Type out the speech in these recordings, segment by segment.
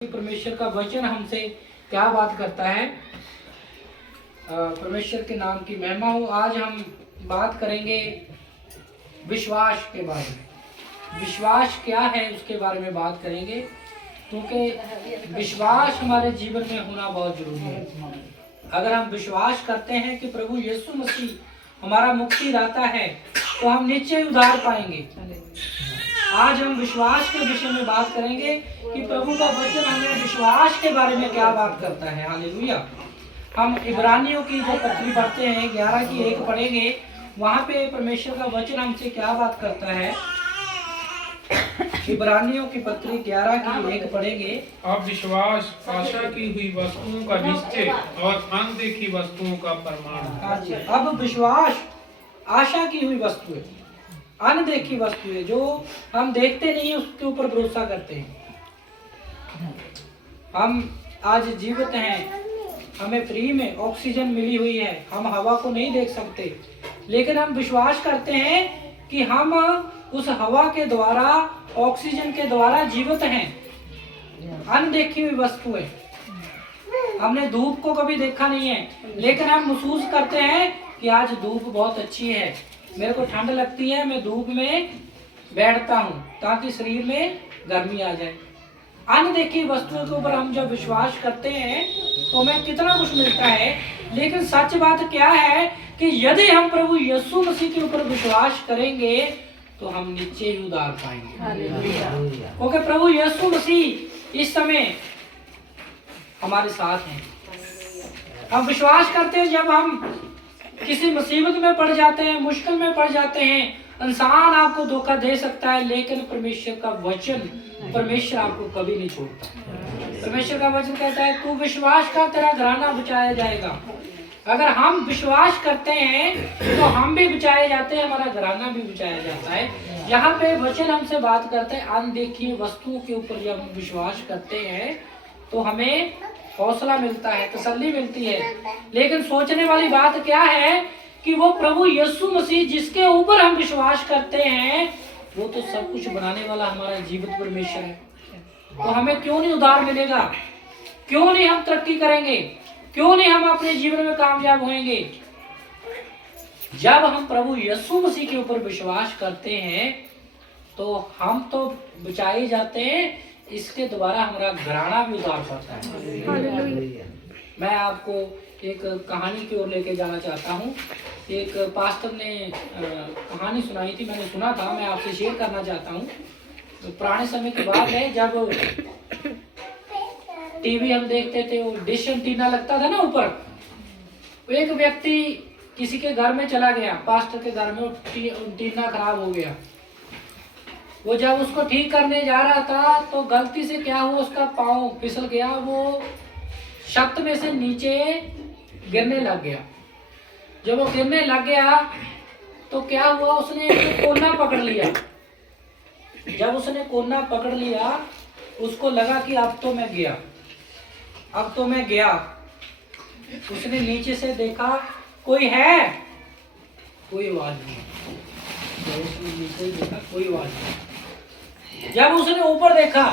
परमेश्वर का वचन हमसे क्या बात करता है। परमेश्वर के नाम की महिमा हो। आज हम बात करेंगे विश्वास के बारे में। विश्वास क्या है उसके बारे में बात करेंगे, क्योंकि विश्वास हमारे जीवन में होना बहुत जरूरी है। अगर हम विश्वास करते हैं कि प्रभु यीशु मसीह हमारा मुक्तिदाता है तो हम निश्चय उद्धार पाएंगे। आज हम विश्वास के विषय में बात करेंगे कि प्रभु का वचन हमें विश्वास के बारे में क्या बात करता है। हालेलुया। हम इब्रानियों की जो पत्री पढ़ते हैं 11:1 पढ़ेंगे, वहां पे परमेश्वर का वचन हमसे क्या बात करता है। इब्रानियों की पत्री 11:1 पढ़ेंगे। अब विश्वास आशा की हुई वस्तुओं का निश्चय और अनदेखी वस्तुओं का प्रमाण है। अब विश्वास आशा की हुई वस्तु है, अनदेखी वस्तु है, जो हम देखते नहीं है उसके ऊपर भरोसा करते हैं। हम आज जीवित हैं, हमें फ्री में ऑक्सीजन मिली हुई है, हम हवा को नहीं देख सकते, लेकिन हम विश्वास करते हैं कि हम उस हवा के द्वारा, ऑक्सीजन के द्वारा जीवित हैं। अनदेखी हुई वस्तु है। हमने धूप को कभी देखा नहीं है, लेकिन हम महसूस करते हैं कि आज धूप बहुत अच्छी है, मेरे को ठंड लगती है, मैं धूप में बैठता हूँ ताकि शरीर में गर्मी आ जाए। अनदेखी वस्तुओं के ऊपर हम जब विश्वास करते हैं तो हमें कितना कुछ मिलता है। लेकिन सच बात क्या है कि यदि हम प्रभु यीशु मसीह के ऊपर विश्वास करेंगे तो हम निश्चय ही उद्धार पाएंगे, क्योंकि प्रभु यीशु मसीह इस समय हमारे साथ हैं। हम विश्वास करते हैं जब हम किसी मुसीबत में पड़ जाते हैं, मुश्किल में पड़ जाते हैं, इंसान आपको धोखा दे सकता है, लेकिन परमेश्वर का वचन, परमेश्वर आपको कभी नहीं छोड़ता। परमेश्वर का वचन कहता है तू विश्वास कर, तेरा घराना बचाया जाएगा। अगर हम विश्वास करते हैं तो हम भी बचाए जाते हैं, हमारा घराना भी बचाया जाता है। यहाँ पे वचन हमसे बात करते हैं अनदेखी वस्तुओं के ऊपर जब हम विश्वास करते हैं तो हमें हौसला मिलता है, तसल्ली मिलती है। लेकिन सोचने वाली बात क्या है कि वो प्रभु यीशु मसीह जिसके ऊपर हम विश्वास करते हैं वो तो सब कुछ बनाने वाला हमारा जीवित परमेश्वर है। तो हमें क्यों नहीं उद्धार मिलेगा, क्यों नहीं हम तरक्की करेंगे, क्यों नहीं हम अपने जीवन में कामयाब होंगे। जब हम प्रभु यीशु मसीह के ऊपर विश्वास करते हैं तो हम तो बचाए जाते हैं, इसके द्वारा हमारा घराना भी उद्धार पाता है। मैं आपको एक कहानी की ओर लेके जाना चाहता हूँ। एक पास्टर ने कहानी सुनाई थी, मैंने सुना था, मैं आपसे शेयर करना चाहता हूँ। तो पुराने समय की बात है, जब टीवी हम देखते थे, वो डिश एंटीना लगता था ना ऊपर। एक व्यक्ति किसी के घर में चला गया, पास्टर के घर में एंटीना खराब हो गया। वो जब उसको ठीक करने जा रहा था तो गलती से क्या हुआ, उसका पाँव फिसल गया, वो छत में से नीचे गिरने लग गया। जब वो गिरने लग गया तो क्या हुआ, उसने एक कोना पकड़ लिया। जब उसने कोना पकड़ लिया उसको लगा कि अब तो मैं गया, अब तो मैं गया। उसने नीचे से देखा कोई है, कोई आवाज नहीं। जब उसने नीचे देखा कोई आवाज नहीं। जब उसने ऊपर देखा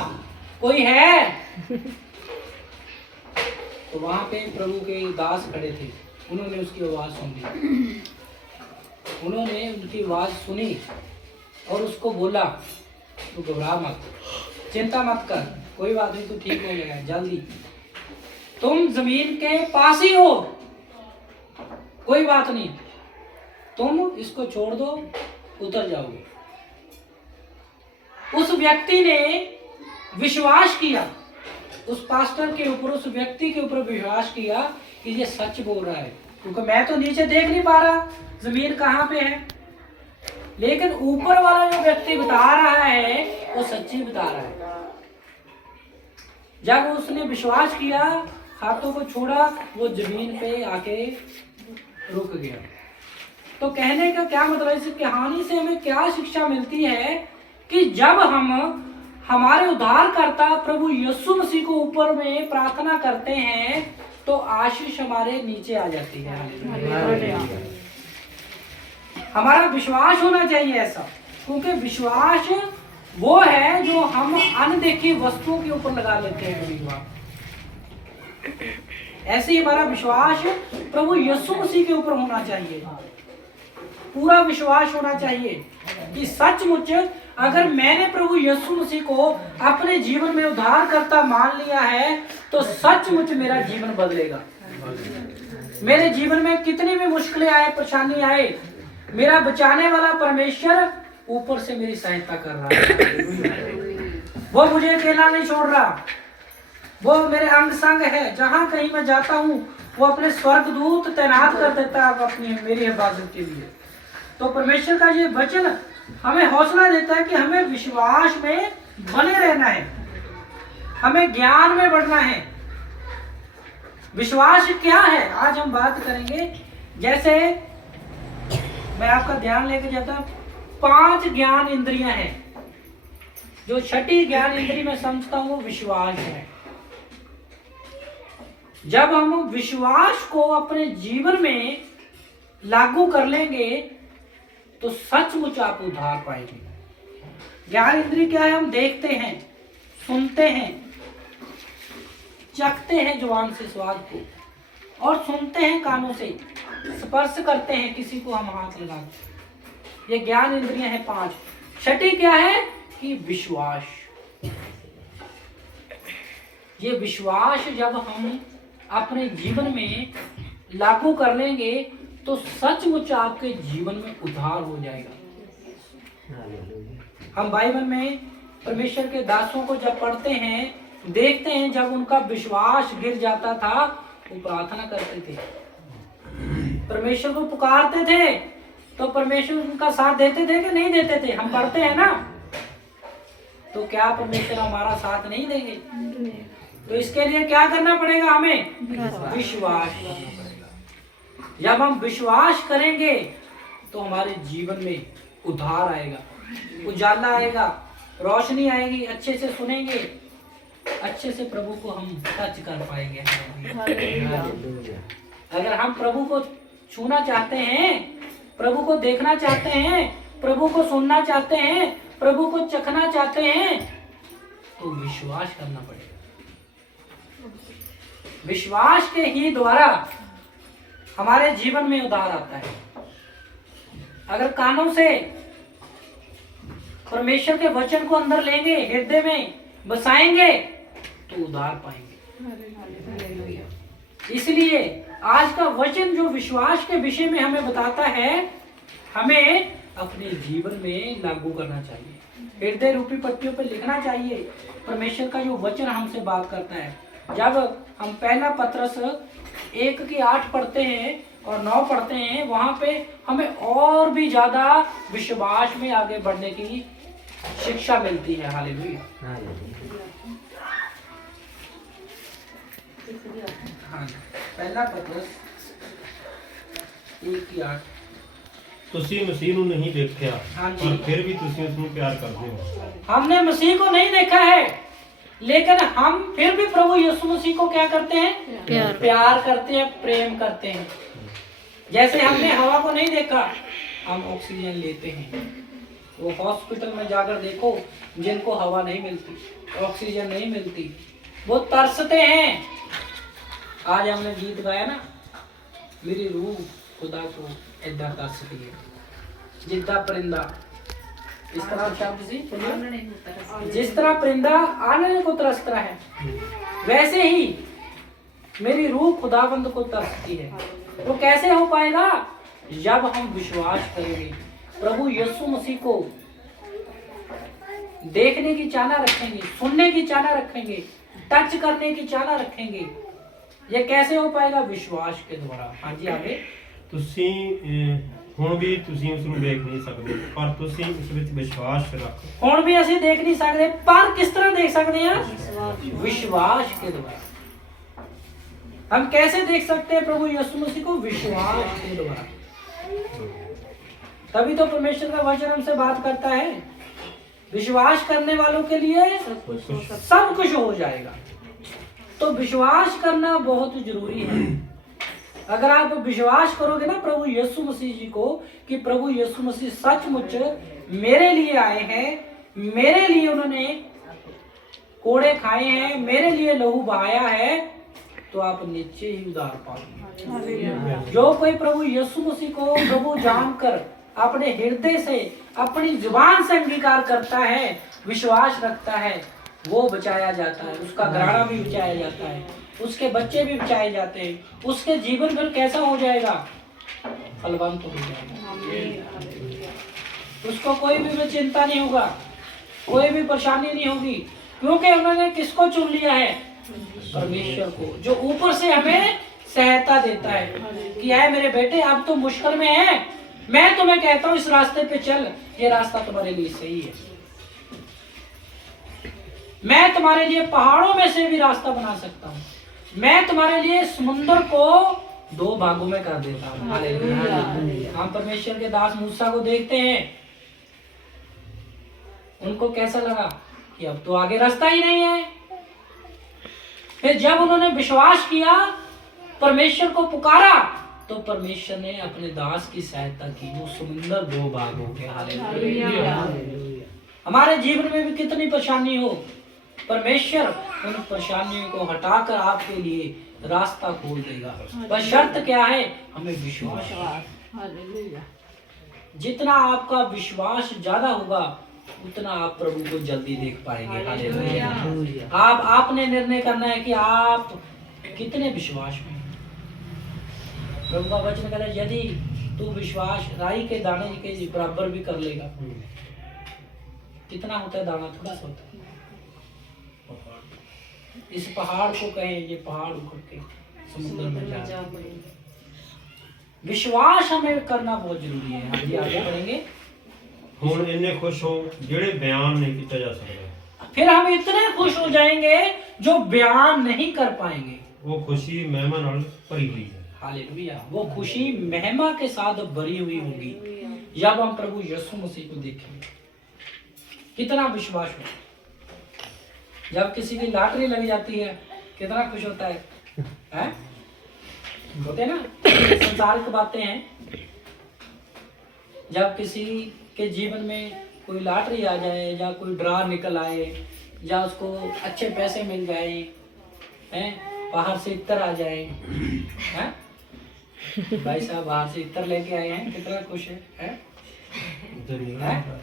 कोई है, तो वहां पे प्रभु के दास खड़े थे, उन्होंने उसकी आवाज सुन ली। उन्होंने उनकी आवाज सुनी और उसको बोला तू घबरा मत, चिंता मत कर, कोई बात नहीं, तू ठीक हो जाएगा जल्दी। तुम जमीन के पास ही हो, कोई बात नहीं, तुम इसको छोड़ दो, उतर जाओगे। उस व्यक्ति ने विश्वास किया, उस पास्टर के ऊपर, उस व्यक्ति के ऊपर विश्वास किया कि ये सच बोल रहा है, क्योंकि मैं तो नीचे देख नहीं पा रहा जमीन कहाँ पे है, लेकिन ऊपर वाला जो व्यक्ति बता रहा है वो सच्ची बता रहा है। जब उसने विश्वास किया, हाथों को छोड़ा, वो जमीन पे आके रुक गया। तो कहने का क्या मतलब, इस कहानी से हमें क्या शिक्षा मिलती है कि जब हम हमारे उद्धारकर्ता प्रभु यीशु मसीह को ऊपर में प्रार्थना करते हैं तो आशीष हमारे नीचे आ जाती है। हमारा विश्वास होना चाहिए ऐसा, क्योंकि विश्वास वो है जो हम अनदेखी वस्तुओं के ऊपर लगा लेते हैं कभी कभार। ऐसे ही हमारा विश्वास प्रभु यीशु मसीह के ऊपर होना चाहिए, पूरा विश्वास होना चाहिए कि सचमुच अगर मैंने प्रभु यीशु मसीह को अपने जीवन में उद्धारकर्ता मान लिया है तो सचमुच मेरा जीवन बदलेगा। मेरे जीवन में कितनी भी मुश्किलें आए, परेशानी आए, मेरा बचाने वाला परमेश्वर ऊपर से मेरी सहायता कर रहा है। वो मुझे अकेला नहीं छोड़ रहा, वो मेरे अंग संग है। जहां कहीं मैं जाता हूं वो अपने स्वर्गदूत तैनात कर देता है अपनी मेरी हिफाजत के लिए। तो परमेश्वर का ये वचन हमें हौसला देता है कि हमें विश्वास में बने रहना है, हमें ज्ञान में बढ़ना है। विश्वास क्या है आज हम बात करेंगे। जैसे मैं आपका ध्यान लेकर जाता हूं, 5 ज्ञान इंद्रियां हैं। जो छठी ज्ञान इंद्रिय में समझता हूं वो विश्वास है। जब हम विश्वास को अपने जीवन में लागू कर लेंगे तो सचमुच आप उद्धार पाएंगे। ज्ञान इंद्रिय क्या है? हम देखते हैं, सुनते हैं, चखते हैं जुबान से स्वाद को, और सुनते हैं कानों से, स्पर्श करते हैं किसी को हम हाथ लगाते। ये ज्ञान इंद्रियां हैं 5। छठी क्या है कि विश्वास। ये विश्वास जब हम अपने जीवन में लागू कर लेंगे तो सचमुच आपके जीवन में उद्धार हो जाएगा। हम बाइबल में परमेश्वर के दासों को जब पढ़ते हैं, देखते हैं जब उनका विश्वास गिर जाता था वो प्रार्थना करते थे, परमेश्वर को पुकारते थे, तो परमेश्वर उनका साथ देते थे कि नहीं देते थे? हम पढ़ते हैं ना। तो क्या परमेश्वर हमारा साथ नहीं देंगे? तो इसके लिए क्या करना पड़ेगा? हमें विश्वास करना पड़ेगा। जब हम विश्वास करेंगे तो हमारे जीवन में उद्धार आएगा, उजाला आएगा, रोशनी आएगी, अच्छे से सुनेंगे, अच्छे से प्रभु को हम टच कर पाएंगे। अगर हम प्रभु को छूना चाहते हैं, प्रभु को देखना चाहते हैं, प्रभु को सुनना चाहते हैं, प्रभु को चखना चाहते हैं तो विश्वास करना पड़ेगा। विश्वास के ही द्वारा हमारे जीवन में उद्धार आता है। अगर कानों से परमेश्वर के वचन को अंदर लेंगे, हृदय में बसाएंगे तो उद्धार पाएंगे। इसलिए आज का वचन जो विश्वास के विषय में हमें बताता है, हमें अपने जीवन में लागू करना चाहिए, हृदय रूपी पट्टियों पर लिखना चाहिए। परमेश्वर का जो वचन हमसे बात करता है, जब हम पहला पत्रस 1:8 पढ़ते हैं और 9 पढ़ते हैं, वहां पे हमें और भी ज्यादा विश्वास में आगे बढ़ने की शिक्षा मिलती है। हालेलुया। हाँ, पहला पत्रस 1:8। ਤੁਸੀਂ ਮਸੀਹ ਨੂੰ ਨਹੀਂ ਦੇਖਿਆ ਹਾਂਜੀ। ਪਰ ਫਿਰ ਵੀ ਤੁਸੀਂ ਉਸ ਨੂੰ ਪਿਆਰ ਕਰਦੇ ਹੋ। हमने मसीह को नहीं देखा है, लेकिन हम फिर भी प्रभु यीशु मसीह को क्या करते हैं? प्यार करते हैं, प्रेम करते हैं। जैसे हमने हवा को नहीं देखा, हम ऑक्सीजन लेते हैं। वो हॉस्पिटल में जाकर देखो, जिनको हवा नहीं मिलती, ऑक्सीजन नहीं मिलती, वो तरसते हैं। आज हमने गीत गाया ना, मेरी रूह खुदा को ऐदा तरसती है, जिद्दा परिंदा, इस तरह शब्द से जिस तरह परिंदा आने को तरसता है, वैसे ही मेरी रूह खुदाबंद को तरसती है। वो कैसे हो पाएगा? जब हम विश्वास करेंगे, प्रभु यीशु मसीह को देखने की चाहना रखेंगे, सुनने की चाहना रखेंगे, टच करने की चाहना रखेंगे। ये कैसे हो पाएगा? विश्वास के द्वारा। हाँ जी, आगे। ਤੁਸੀਂ ਹੁਣ ਵੀ ਤੁਸੀਂ ਉਸ ਨੂੰ ਦੇਖ ਨਹੀਂ ਸਕਦੇ ਪਰ ਤੁਸੀਂ ਉਸ ਵਿੱਚ ਵਿਸ਼ਵਾਸ ਰੱਖੋ। ਹੁਣ ਵੀ ਅਸੀਂ ਦੇਖ ਨਹੀਂ ਸਕਦੇ, ਪਰ ਕਿਸ ਤਰ੍ਹਾਂ ਦੇਖ सकते हैं? विश्वास के द्वारा। हम कैसे देख सकते हैं प्रभु यीशु मसीह को? विश्वास के द्वारा। तभी तो परमेश्वर का वचन हमसे बात करता है, विश्वास करने वालों के लिए सब कुछ हो जाएगा। तो विश्वास करना बहुत जरूरी है। अगर आप विश्वास करोगे ना प्रभु यीशु मसीह जी को, कि प्रभु यीशु मसीह सचमुच मेरे लिए आए हैं, मेरे लिए उन्होंने कोड़े खाए हैं, मेरे लिए लहू बहाया है, तो आप निश्चय ही उद्धार पाओगे। जो कोई प्रभु यीशु मसीह को प्रभु जानकर अपने हृदय से, अपनी जुबान से अंगीकार करता है, विश्वास रखता है, वो बचाया जाता है। उसका घराना भी बचाया जाता है, उसके बच्चे भी बचाए जाते हैं, उसके जीवन भर कैसा हो जाएगा, फलवंत हो जाएगा। उसको कोई भी चिंता नहीं होगा, कोई भी परेशानी नहीं होगी, क्योंकि उन्होंने किसको चुन लिया है, परमेश्वर को, जो ऊपर से हमें सहायता देता है कि है मेरे बेटे अब तो मुश्किल में है, मैं तुम्हें कहता हूं इस रास्ते पे चल, ये रास्ता तुम्हारे लिए सही है। मैं तुम्हारे लिए पहाड़ों में से भी रास्ता बना सकता हूँ, मैं तुम्हारे लिए समुद्र को 2 भागों में कर देता हूँ। हालेलुया। हम परमेश्वर के दास मूसा को देखते हैं, उनको कैसा लगा कि अब तो आगे रास्ता ही नहीं है। फिर जब उन्होंने विश्वास किया, परमेश्वर को पुकारा, तो परमेश्वर ने अपने दास की सहायता की, वो समुद्र 2 भाग हो गया। हालेलुया। हमारे जीवन में भी कितनी परेशानी हो, परमेश्वर उन परेशानियों को हटाकर आपके लिए रास्ता खोल देगा। पर शर्त क्या है, हमें विश्वास। जितना आपका विश्वास ज्यादा होगा, उतना आप प्रभु को जल्दी देख पाएंगे। हालेलुया। आपने निर्णय करना है कि आप कितने विश्वास में। प्रभु का वचन कहता है, यदि तू विश्वास राई के दाने के बराबर भी कर लेगा, कितना होता है दाना, थोड़ा सा होता है। इस पहाड़ को कहें, ये पहाड़ उखड़ के समुद्र में जा। विश्वास हमें करना बहुत जरूरी है। हाँ जी, आगे बढ़ेंगे। ਹੁਣ ਇੰਨੇ ਖੁਸ਼ ਹੋ ਜਿਹੜੇ ਬਿਆਨ ਨਹੀਂ ਕੀਤਾ ਜਾ ਸਕਦਾ। फिर हम इतने खुश हो जाएंगे जो बयान नहीं कर पाएंगे। वो खुशी महिमा नाल भरी हुई है। हालेलुया। वो खुशी महिमा के साथ भरी हुई होगी जब हम प्रभु यीशु मसीह को देखेंगे। कितना विश्वास हो। जब किसी की लॉटरी लग जाती है, कितना खुश होता है, हैं? होते ना, संसार की बातें हैं। जब किसी के जीवन में कोई लॉटरी आ जाए, या कोई ड्रा निकल आए, या उसको अच्छे पैसे मिल जाए, हैं, बाहर से इत्र आ जाए, हैं? भाई साहब बाहर से इत्र लेके आए हैं, कितना खुश है, हैं?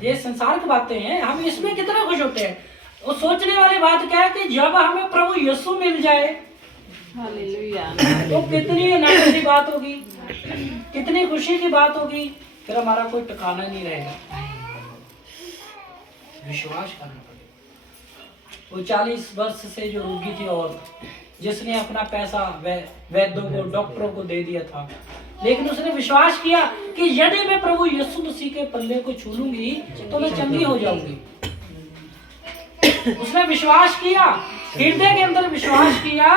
ये संसार की बातें हैं, हम इसमें कितना खुश होते हैं। वो सोचने वाली बात क्या है कि जब हमें प्रभु यीशु मिल जाए, तो कितनी आनंद की बात होगी, कितनी खुशी की बात होगी, फिर हमारा कोई ठिकाना नहीं रहेगा। विश्वास करना पड़ेगा। वो 40 वर्ष से जो रोगी थी औरत, जिसने अपना पैसा वैद्यों को, डॉक्टरों को दे दिया था, लेकिन उसने विश्वास किया कि यदि मैं प्रभु यीशु मसीह के पल्ले को छू लूंगी तो मैं चंगी हो जाऊंगी। उसने विश्वास किया, हृदय के अंदर विश्वास किया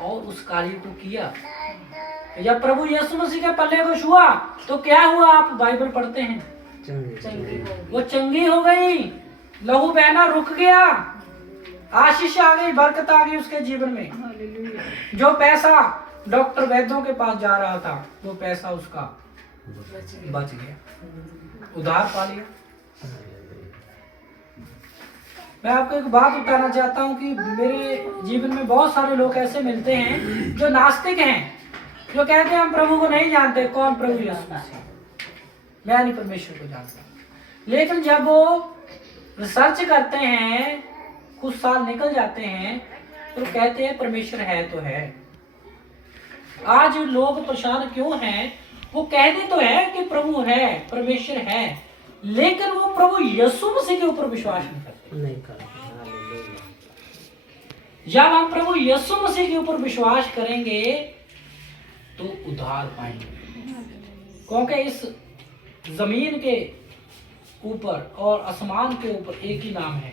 और उस कार्य को किया। जब प्रभु यीशु मसीह के पल्ले को छुआ तो क्या हुआ, आप बाइबल पढ़ते हैं, वो चंगी हो गई, लहू बहना रुक गया, आशीष आ गई, बरकत आ गई उसके जीवन में। जो पैसा डॉक्टर वैद्यों के पास जा रहा था, वो पैसा उसका बच गया, उधार पा लिया। मैं आपको एक बात बताना चाहता हूँ कि मेरे जीवन में बहुत सारे लोग ऐसे मिलते हैं जो नास्तिक हैं, जो कहते हैं हम प्रभु को नहीं जानते। कौन? प्रभु यीशु मसीह। मैं नहीं परमेश्वर को जानता। लेकिन जब वो रिसर्च करते हैं, कुछ साल निकल जाते हैं, तो कहते हैं परमेश्वर है तो है। आज लोग परेशान क्यों हैं? वो कहते तो है कि प्रभु है, परमेश्वर है, लेकिन वो प्रभु यीशु मसीह के ऊपर विश्वास नहीं करते। जब हम प्रभु यीशु मसीह के ऊपर विश्वास करेंगे तो उद्धार पाएंगे, क्योंकि इस जमीन के ऊपर और आसमान के ऊपर एक ही नाम है,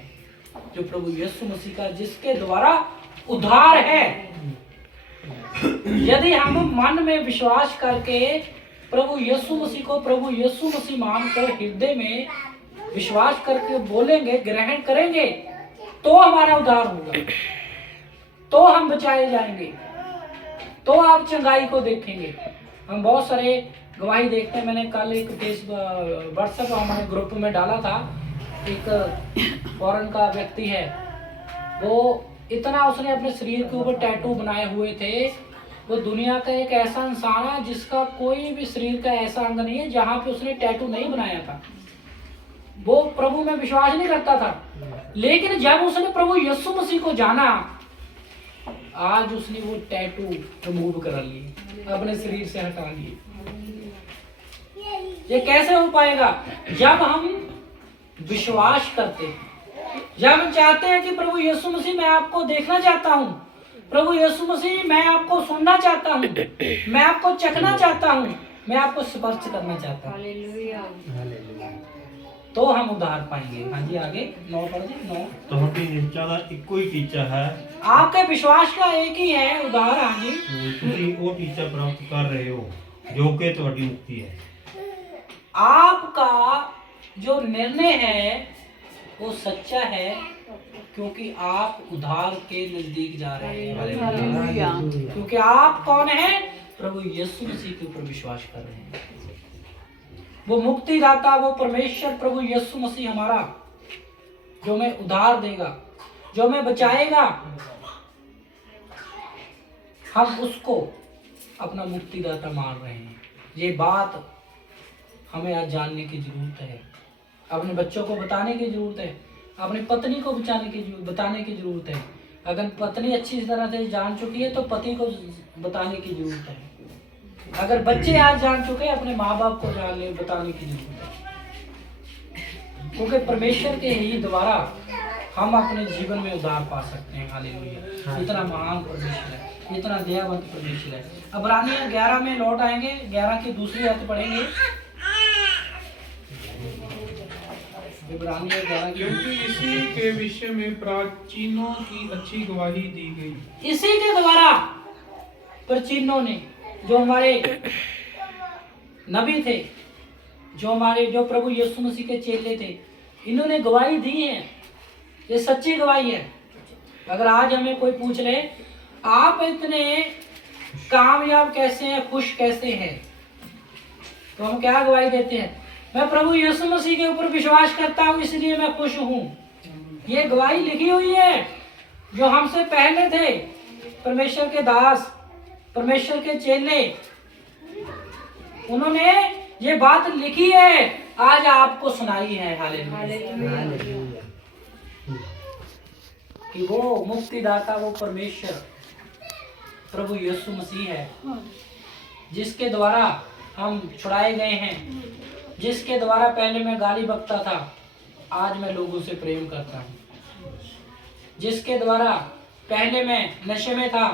जो प्रभु यीशु मसीह का, जिसके द्वारा उद्धार है। यदि हम मन में विश्वास करके प्रभु यीशु मसीह को प्रभु यीशु मसीह मानकर हृदय में विश्वास करके बोलेंगे, ग्रहण करेंगे, तो हमारा उद्धार होगा, तो हम बचाए जाएंगे, तो आप चंगाई को देखेंगे। हम बहुत सारे गवाही देखते हैं। मैंने कल एक व्हाट्सएप हमारे ग्रुप में डाला था एक फॉरेन का व्यक्ति है, वो इतना उसने अपने शरीर के ऊपर टैटू बनाए हुए थे। वो दुनिया का एक ऐसा इंसान है जिसका कोई भी शरीर का ऐसा अंग नहीं है जहाँ पे उसने टैटू नहीं बनाया था। वो प्रभु में विश्वास नहीं करता था, लेकिन जब उसने प्रभु यीशु मसीह को जाना, आज उसने वो टैटू रिमूव कर लिए, अपने शरीर से हटा लिए। ये कैसे हो पाएगा? जब हम विश्वास करते हैं, जब हम चाहते हैं कि प्रभु यीशु मसीह मैं आपको देखना चाहता हूँ, प्रभु यीशु मसीह मैं आपको सुनना चाहता हूँ, मैं आपको चखना चाहता हूँ, मैं आपको स्पर्श करना चाहता हूँ, तो हम उद्धार पाएंगे। हाँ जी, आगे 9 पढ़ दे। 9 ਤੁਹਾਡੀ ਨਿਸ਼ਚਾ ਦਾ ਇੱਕੋ ਹੀ ਟੀਚਾ ਹੈ, आपके विश्वास का एक ही है उद्धार। हाँ जी, ਤੁਸੀਂ ਉਹ ਟੀਚਾ ਪ੍ਰਾਪਤ ਕਰ ਰਹੇ ਹੋ ਜੋ ਕਿ ਤੁਹਾਡੀ ਮੁਕਤੀ ਹੈ। आपका जो निर्णय है वो सच्चा है, क्योंकि आप उद्धार के नजदीक जा रहे हैं। क्योंकि आप कौन है? प्रभु यीशु मसीह के ऊपर विश्वास कर रहे हैं। वो मुक्तिदाता, वो परमेश्वर प्रभु यीशु मसीह हमारा, जो हमें उद्धार देगा, जो हमें बचाएगा, हम उसको अपना मुक्तिदाता मान रहे हैं। ये बात हमें आज जानने की जरूरत है, अपने बच्चों को बताने की जरूरत है, अपनी पत्नी को बताने की जरूरत है। अगर पत्नी अच्छी तरह से जान चुकी है तो पति को बताने की जरूरत है। अगर बच्चे आज जान चुके हैं, अपने माँ बाप को बताने की जरूरत है, क्योंकि परमेश्वर के ही द्वारा हम अपने जीवन में उद्धार पा सकते हैं। हालेलुया। इतना महान परमेश्वर है, इतना दयावंत परमेश्वर है। अब इब्रानियों 11 में लौट आएंगे, 11 की दूसरी आयत पढ़ेंगे। इब्रानियों 11 की, क्योंकि इसी के विषय में प्राचीनों की अच्छी गवाही दी गई। इसी के द्वारा प्राचीनों ने, जो हमारे नबी थे, जो प्रभु यीशु मसीह के चेले थे, इन्होंने गवाही दी है। ये सच्ची गवाही है। अगर आज हमें कोई पूछ ले आप इतने कामयाब कैसे हैं, खुश कैसे हैं, तो हम क्या गवाही देते हैं? मैं प्रभु यीशु मसीह के ऊपर विश्वास करता हूँ, इसलिए मैं खुश हूँ। ये गवाही लिखी हुई है। जो हमसे पहले थे, परमेश्वर के दास, परमेश्वर के चेले, उन्होंने ये बात लिखी है, आज आपको सुनाई है। हालेलुया। कि वो मुक्तिदाता, वो परमेश्वर प्रभु यीशु मसीह है, जिसके द्वारा हम छुड़ाए गए हैं, जिसके द्वारा पहले मैं गाली बकता था, आज मैं लोगों से प्रेम करता हूँ। जिसके द्वारा पहले मैं नशे में था,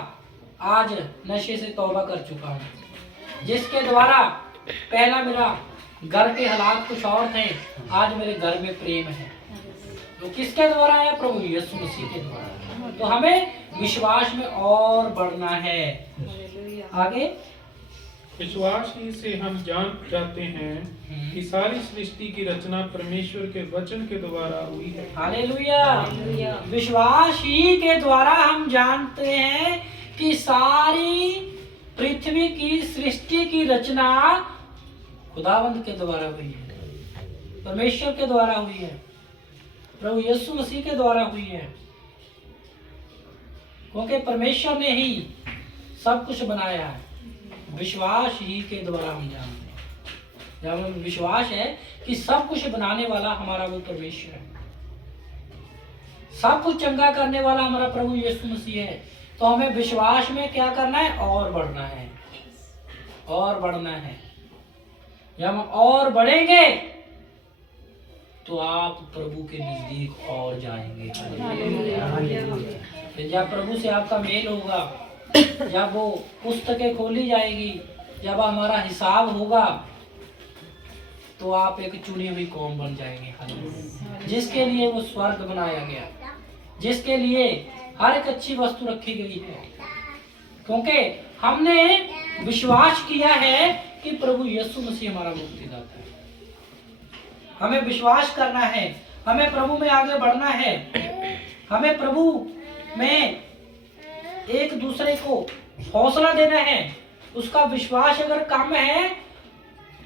आज नशे से तौबा कर चुका हूँ। जिसके द्वारा पहला मेरा घर के हालात कुछ और थे, आज मेरे घर में प्रेम है। तो किसके द्वारा है? प्रभु यीशु मसीह के द्वारा। तो हमें विश्वास में और बढ़ना है। आगे, विश्वास ही से हम जान जाते हैं कि सारी सृष्टि की रचना परमेश्वर के वचन के द्वारा हुई है। हालेलुया। विश्वास ही के द्वारा हम जानते हैं कि सारी पृथ्वी की सृष्टि की रचना खुदावंत के द्वारा हुई है, परमेश्वर के द्वारा हुई है, प्रभु यीशु मसीह के द्वारा हुई है। क्योंकि परमेश्वर ने ही सब कुछ बनाया है। विश्वास ही के द्वारा हम जानते हैं। जब हमें विश्वास है कि सब कुछ बनाने वाला हमारा वो परमेश्वर है, सब कुछ चंगा करने वाला हमारा प्रभु यीशु मसीह है, तो हमें विश्वास में क्या करना है? और बढ़ना है, और बढ़ना है। जब हम और बढ़ेंगे तो आप प्रभु के नजदीक और जाएंगे। जब प्रभु से आपका मेल होगा, जब वो पुस्तकें खोली जाएगी, जब हमारा हिसाब होगा, तो आप एक चुनी हुई कौम बन जाएंगे, जिसके लिए वो स्वर्ग बनाया गया, जिसके लिए हर एक अच्छी वस्तु रखी गई है। क्योंकि हमने विश्वास किया है कि प्रभु यीशु मसीह हमारा मुक्तिदाता है। हमें विश्वास करना है, हमें प्रभु में आगे बढ़ना है, हमें प्रभु में एक दूसरे को हौसला देना है। उसका विश्वास अगर कम है,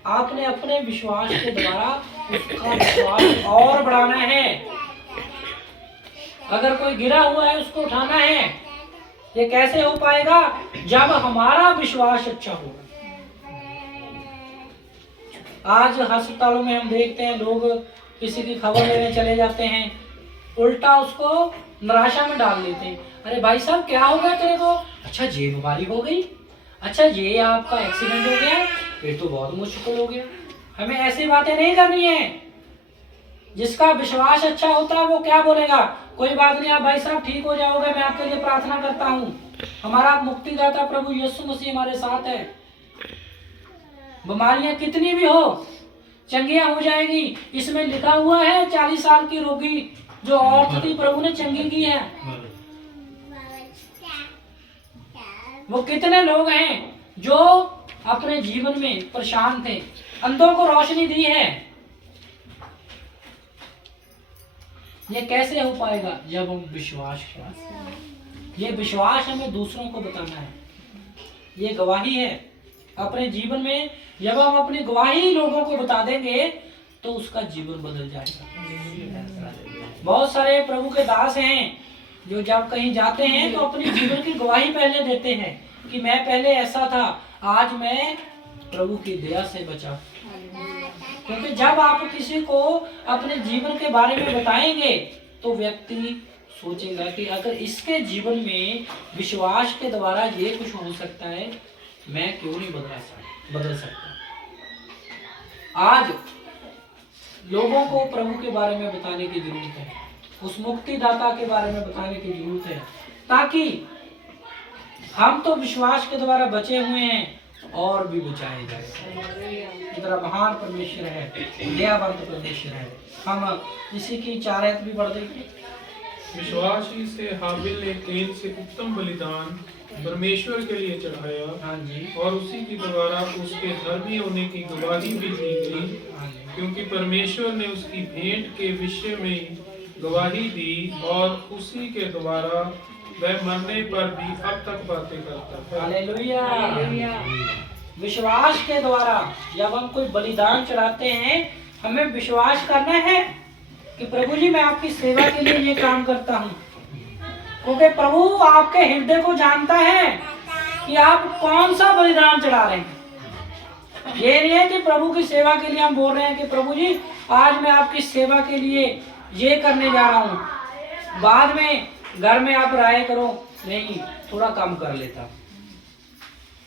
आपने अपने विश्वास के द्वारा उसका विश्वास और बढ़ाना है। अगर कोई गिरा हुआ है उसको उठाना है। ये कैसे हो पाएगा? जब हमारा विश्वास अच्छा होगा। आज अस्पतालों में हम देखते हैं लोग किसी की खबर लेने चले जाते हैं, उल्टा उसको निराशा में डाल लेते हैं। अरे भाई साहब क्या हो गया तेरे को? अच्छा ये बीमारी हो गई, अच्छा ये आपका एक्सीडेंट हो गया, फिर तो बहुत मुश्किल हो गया। हमें ऐसी बातें नहीं करनी है। जिसका विश्वास अच्छा होता है वो क्या बोलेगा? कोई बात नहीं, आप भाई साहब ठीक हो जाओगे, मैं आपके लिए प्रार्थना करता हूँ। हमारा मुक्तिदाता प्रभु यीशु मसीह हमारे साथ है। बीमारियां कितनी भी हो चंगियां हो जाएगी। इसमें लिखा हुआ है 40 साल की रोगी जो औरत थी प्रभु ने चंगी की है। वो कितने लोग हैं जो अपने जीवन में परेशान थे, अंधों को रोशनी दी है। ये कैसे हो पाएगा? जब हम विश्वास करें। ये विश्वास हमें दूसरों को बताना है। ये गवाही है अपने जीवन में। जब हम अपनी गवाही लोगों को बता देंगे तो उसका जीवन बदल जाएगा। बहुत सारे प्रभु के दास हैं जो जब कहीं जाते हैं तो अपनी जीवन की गवाही पहले देते हैं कि मैं पहले ऐसा था, आज मैं प्रभु की दया से बचा। क्योंकि जब आप किसी को अपने जीवन के बारे में बताएंगे तो व्यक्ति सोचेगा कि अगर इसके जीवन में विश्वास के द्वारा ये कुछ हो सकता है, मैं क्यों नहीं बदल सकता। आज लोगों को प्रभु के बारे में बताने की जरूरत है, उस मुक्तिदाता के बारे में बताने की जरूरत है, ताकि हम तो विश्वास के द्वारा बचे हुए हैं और भी बचाए जाए। इतना महान परमेश्वर है, दयावंत परमेश्वर है। हम इसी की 4 आयत भी पढ़ देंगे। विश्वास ही से हाबिल ने कैन से उत्तम बलिदान परमेश्वर के लिए चढ़ाया। हाँ जी। और उसी के द्वारा उसके धर्मी होने की गवाही भी दी गई, क्योंकि परमेश्वर ने उसकी भेंट के विषय में गवाही दी और उसी के द्वारा वह मरने पर भी अब तक बातें करता है। हालेलुया। विश्वास के द्वारा जब हम कोई बलिदान चढ़ाते हैं, हमें विश्वास करना है कि प्रभु जी मैं आपकी सेवा के लिए ये काम करता हूँ। क्योंकि प्रभु आपके हृदय को जानता है कि आप कौन सा बलिदान चढ़ा रहे हैं। ये नहीं है कि प्रभु की सेवा के लिए हम बोल रहे हैं कि प्रभु जी आज मैं आपकी सेवा के लिए ये करने जा रहा हूँ, बाद में घर में आप राय करो, नहीं थोड़ा कम कर लेता।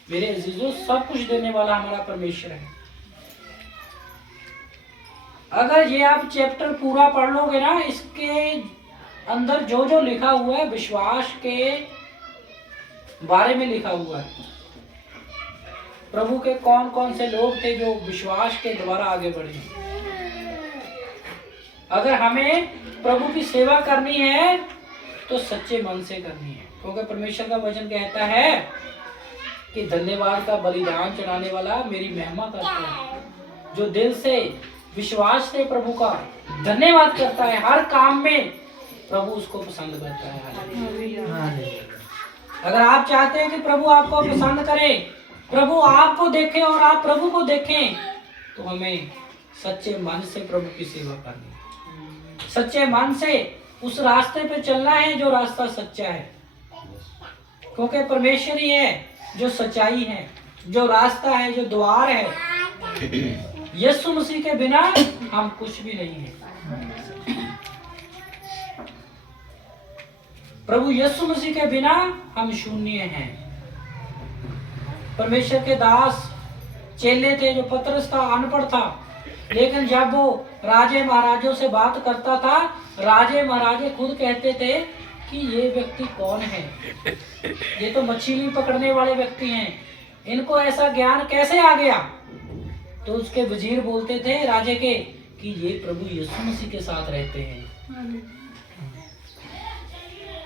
मेरे अजीजों, सब कुछ देने वाला हमारा परमेश्वर है। अगर ये आप चैप्टर पूरा पढ़ लोगे ना, इसके अंदर जो जो लिखा हुआ है विश्वास के बारे में लिखा हुआ है। प्रभु के कौन कौन से लोग थे जो विश्वास के द्वारा आगे बढ़े। अगर हमें प्रभु की सेवा करनी है तो सच्चे मन से करनी है, क्योंकि परमेश्वर का वचन कहता है कि धन्यवाद का बलिदान चढ़ाने वाला मेरी महिमा करता है। जो दिल से विश्वास से प्रभु का धन्यवाद करता है, हर काम में प्रभु उसको पसंद करता है। अगर आप चाहते हैं कि प्रभु आपको पसंद करे, प्रभु आपको देखे और आप प्रभु को देखें, तो हमें सच्चे मन से प्रभु की सेवा करनी है। सच्चे मन से उस रास्ते पे चलना है जो रास्ता सच्चा है, क्योंकि परमेश्वर ही है जो सच्चाई है, जो रास्ता है, जो द्वार है। यीशु मसीह के बिना हम कुछ भी नहीं है। प्रभु यीशु मसीह के बिना हम शून्य हैं। परमेश्वर के दास चेले थे, जो पतरस था अनपढ़ था, लेकिन जब वो राजे महाराजों से बात करता था, राजे महाराजे खुद कहते थे कि ये व्यक्ति कौन है, ये तो मछली पकड़ने वाले व्यक्ति हैं, इनको ऐसा ज्ञान कैसे आ गया। तो उसके वजीर बोलते थे राजे के कि ये प्रभु यीशु मसीह के साथ रहते हैं,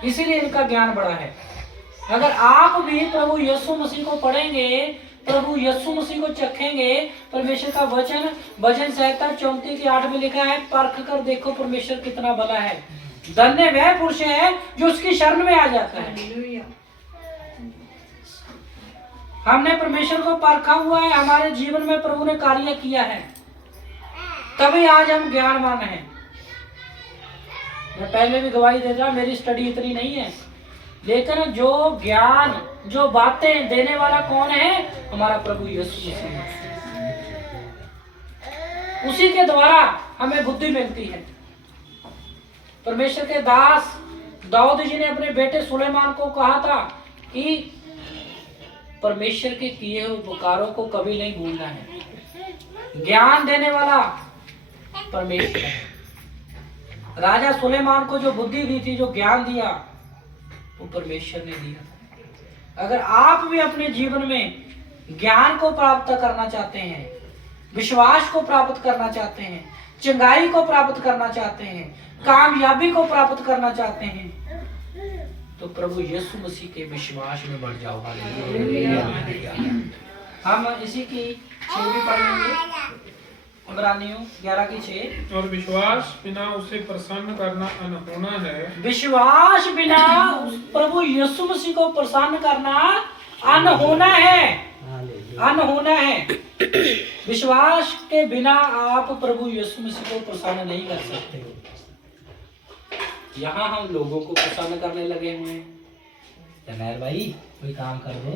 इसीलिए इनका ज्ञान बड़ा है। अगर आप भी प्रभु यीशु मसीह को पढ़ेंगे, प्रभु यीशु मसीह को चखेंगे, परमेश्वर का वचन भजन 77:34 में लिखा है, परख कर देखो परमेश्वर कितना भला है, धन्य वह पुरुष है जो उसकी शरण में आ जाता है। हमने परमेश्वर को परखा हुआ है, हमारे जीवन में प्रभु ने कार्य किया है। तभी आज हम ज्ञानवान हैं। मैं पहले भी गवाही देता, मेरी स्टडी इतनी नहीं है, लेकिन जो ज्ञान, जो बातें देने वाला कौन है? हमारा प्रभु यीशु मसीह। उसी के द्वारा हमें बुद्धि मिलती है। परमेश्वर के दास दाऊद जी ने अपने बेटे सुलेमान को कहा था कि परमेश्वर के किए हुए उपकारों को कभी नहीं भूलना है। ज्ञान देने वाला परमेश्वर है। राजा सुलेमान को जो बुद्धि दी थी, जो ज्ञान दिया, वो परमेश्वर ने दिया। अगर आप भी अपने जीवन में ज्ञान को प्राप्त करना चाहते हैं, विश्वास को प्राप्त करना चाहते हैं, चंगाई को प्राप्त करना चाहते हैं, कामयाबी को प्राप्त करना चाहते हैं, तो प्रभु यीशु मसीह के विश्वास में बढ़ जाओ। हालेलुया। हम इसी की 6 भी पढ़ेंगे, इब्रानियों 11 की 6। और विश्वास बिना उसे प्रसन्न करना अनहोना है। विश्वास बिना प्रभु यीशु मसीह को प्रसन्न करना अनहोना है। अनहोना है। विश्वास के बिना आप प्रभु यीशु मसीह को प्रसन्न नहीं कर सकते। यहाँ हम लोगों को प्रसन्न करने लगे हुए हैं। जनेर भाई कोई काम कर दो,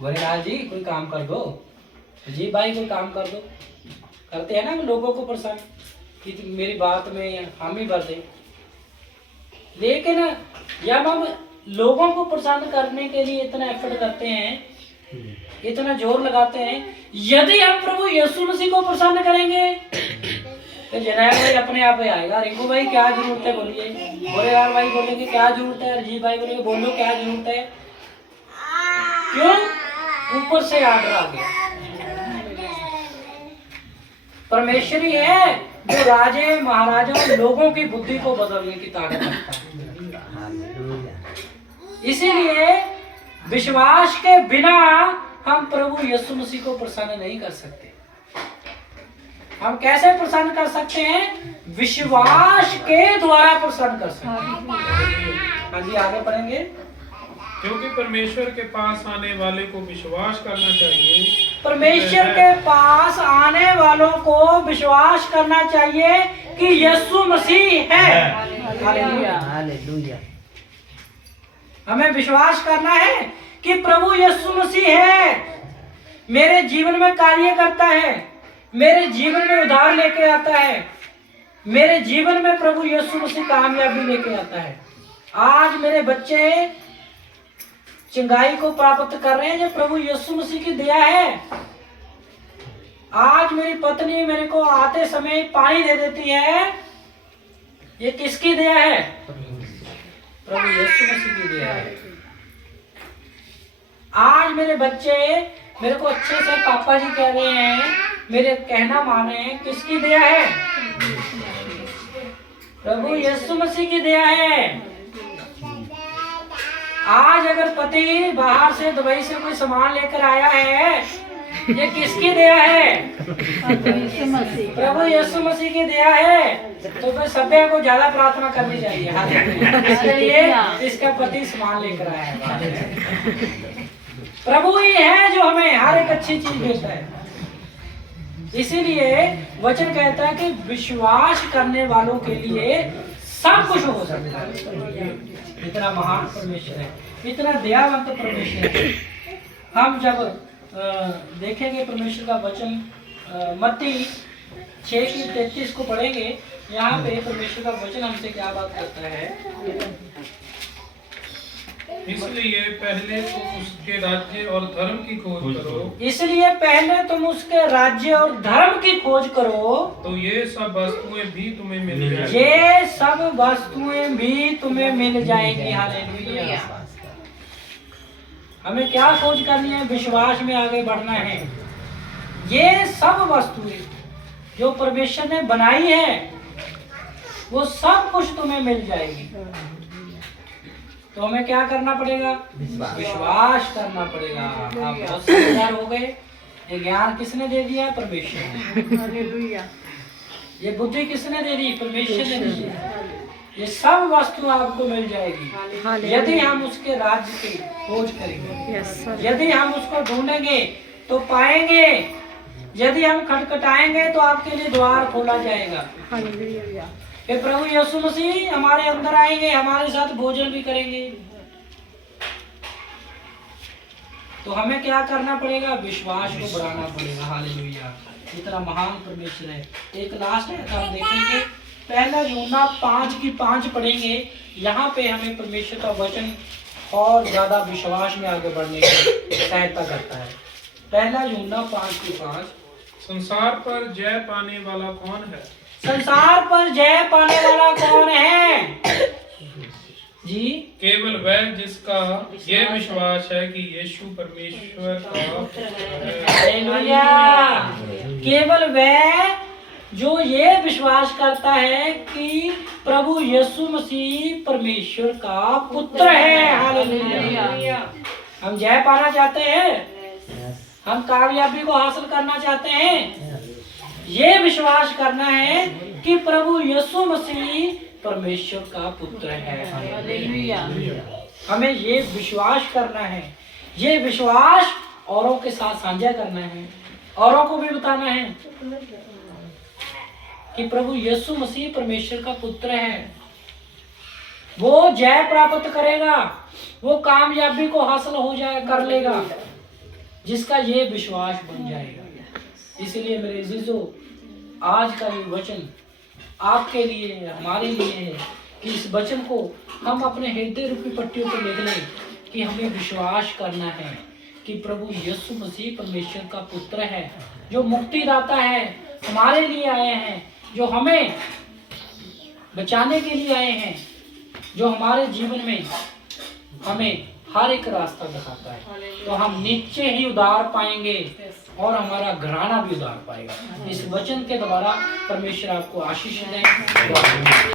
गोरेलाल जी कोई काम कर दो, जी भाई कोई काम कर दो। करते हैं ना हम लोगों को प्रसन्न कि मेरी बात में हम ही भर दें। लेकिन जब हम लोगों को प्रसन्न करने के लिए इतना एफर्ट करते हैं, इतना जोर लगाते हैं, यदि हम प्रभु यीशु मसीह को प्रसन्न करेंगे तो जनाब भाई अपने आप ही आएगा। रिंकू भाई क्या जरूरत है बोलिए, गोरेलाल भाई बोलेंगे क्या जरूरत है, अरजीत भाई बोलेंगे बोलो क्या जरूरत है। क्यों? ऊपर से आर्डर आ गया। परमेश्वर ही है जो राजे महाराजा लोगों की बुद्धि को बदलने की ताकत रखता है। इसीलिए विश्वास के बिना हम प्रभु यीशु मसीह को प्रसन्न नहीं कर सकते। हम कैसे प्रसन्न कर सकते हैं? विश्वास के द्वारा प्रसन्न कर सकते हैं। हाँ जी, आगे पढ़ेंगे। क्योंकि परमेश्वर के पास आने वाले को विश्वास करना चाहिए। परमेश्वर के पास आने वालों को विश्वास करना चाहिए कि यीशु मसीह है। Hallelujah, hallelujah. हमें विश्वास करना है कि प्रभु यीशु मसीह है, मेरे जीवन में कार्य करता है, मेरे जीवन में उद्धार लेके आता है, मेरे जीवन में प्रभु यीशु मसीह कामयाबी लेके आता है। आज मेरे बच्चे चंगाई को प्राप्त कर रहे हैं, जो प्रभु यीशु मसीह की दया है। आज मेरी पत्नी मेरे को आते समय पानी दे देती है, ये किसकी दया है? प्रभु यीशु मसीह की दया है। आज मेरे बच्चे मेरे को अच्छे से पापा जी कह रहे हैं, मेरे कहना माने, किसकी दया है? प्रभु यीशु मसीह की दया है। आज अगर पति बाहर से दुबई से कोई सामान लेकर आया है, ये किसकी दया है? प्रभु यीशु मसीह की दया है। तो फिर सभ्य को ज्यादा प्रार्थना करनी चाहिए, इसलिए इसका पति सामान लेकर आया है। प्रभु ही है जो हमें हर एक अच्छी चीज देता है। इसीलिए वचन कहता है कि विश्वास करने वालों के लिए सब कुछ हो सकता है। इतना महान परमेश्वर है, इतना दयावंत परमेश्वर है। हम जब देखेंगे परमेश्वर का वचन मत्ती 6:33 को पढ़ेंगे, यहाँ पे परमेश्वर का वचन हमसे क्या बात करता है। इसलिए पहले तुम उसके राज्य और धर्म की खोज करो। इसलिए पहले तुम उसके राज्य और धर्म की खोज करो, तो ये सब वस्तुएं भी तुम्हें मिल जाएंगी। ये सब वस्तुएं भी तुम्हें मिल जाएंगी। हालेलुया। हमें क्या खोज करनी है? विश्वास में आगे बढ़ना है। ये सब वस्तुएं जो परमेश्वर ने बनाई है, वो सब कुछ तुम्हें मिल जाएगी। तो हमें क्या करना पड़ेगा? विश्वास करना पड़ेगा। आप बहुत समझदार हो गए। ये ज्ञान किसने दे दिया? परमेश्वर ने। हालेलुया। ये बुद्धि किसने दे दी? परमेश्वर ने दी। ये सब वस्तु आपको मिल जाएगी यदि हम उसके राज्य की खोज करेंगे। यदि हम उसको ढूंढेंगे तो पाएंगे। यदि हम खटखटाएंगे तो आपके लिए द्वार खोला जाएगा। फिर प्रभु यीशु मसीह हमारे अंदर आएंगे, हमारे साथ भोजन भी करेंगे। तो हमें क्या करना पड़ेगा? विश्वास को बढ़ाना पड़ेगा। हालेलुया, इतना महान परमेश्वर है। एक लास्ट है, हम देखेंगे पहला यूहन्ना 5:5 पढ़ेंगे। यहाँ पे हमें परमेश्वर का वचन और ज्यादा विश्वास में आगे बढ़ने की सहायता करता है। पहला यूहन्ना 5:5, संसार पर जय पाने वाला कौन है? संसार पर जय पाने वाला कौन है जी? केवल वह जिसका ये विश्वास है कि यीशु परमेश्वर का हालेलुया, केवल वह जो ये विश्वास करता है कि प्रभु यीशु मसीह परमेश्वर का पुत्र है। हालेलुया, हम जय पाना चाहते हैं, हम कामयाबी को हासिल करना चाहते हैं, ये विश्वास करना है कि प्रभु यीशु मसीह परमेश्वर का पुत्र है। हालेलुया, हमें ये विश्वास करना है, ये विश्वास औरों के साथ साझा करना है, औरों को भी बताना है कि प्रभु यीशु मसीह परमेश्वर का पुत्र है। वो जय प्राप्त करेगा, वो कामयाबी को हासिल हो जाए कर लेगा जिसका ये विश्वास बन जाएगा। इसलिए मेरे अजीजों, आज का ये वचन आपके लिए, हमारे लिए है कि इस वचन को हम अपने हृदय रूपी पट्टियों पर लिख लें कि हमें विश्वास करना है कि प्रभु यीशु मसीह परमेश्वर का पुत्र है, जो मुक्तिदाता है, हमारे लिए आए हैं, जो हमें बचाने के लिए आए हैं, जो हमारे जीवन में हमें हर एक रास्ता दिखाता है। तो हम नीचे ही उद्धार पाएंगे और हमारा घराना भी उद्धार पाएगा। इस वचन के द्वारा परमेश्वर आपको आशीष दें।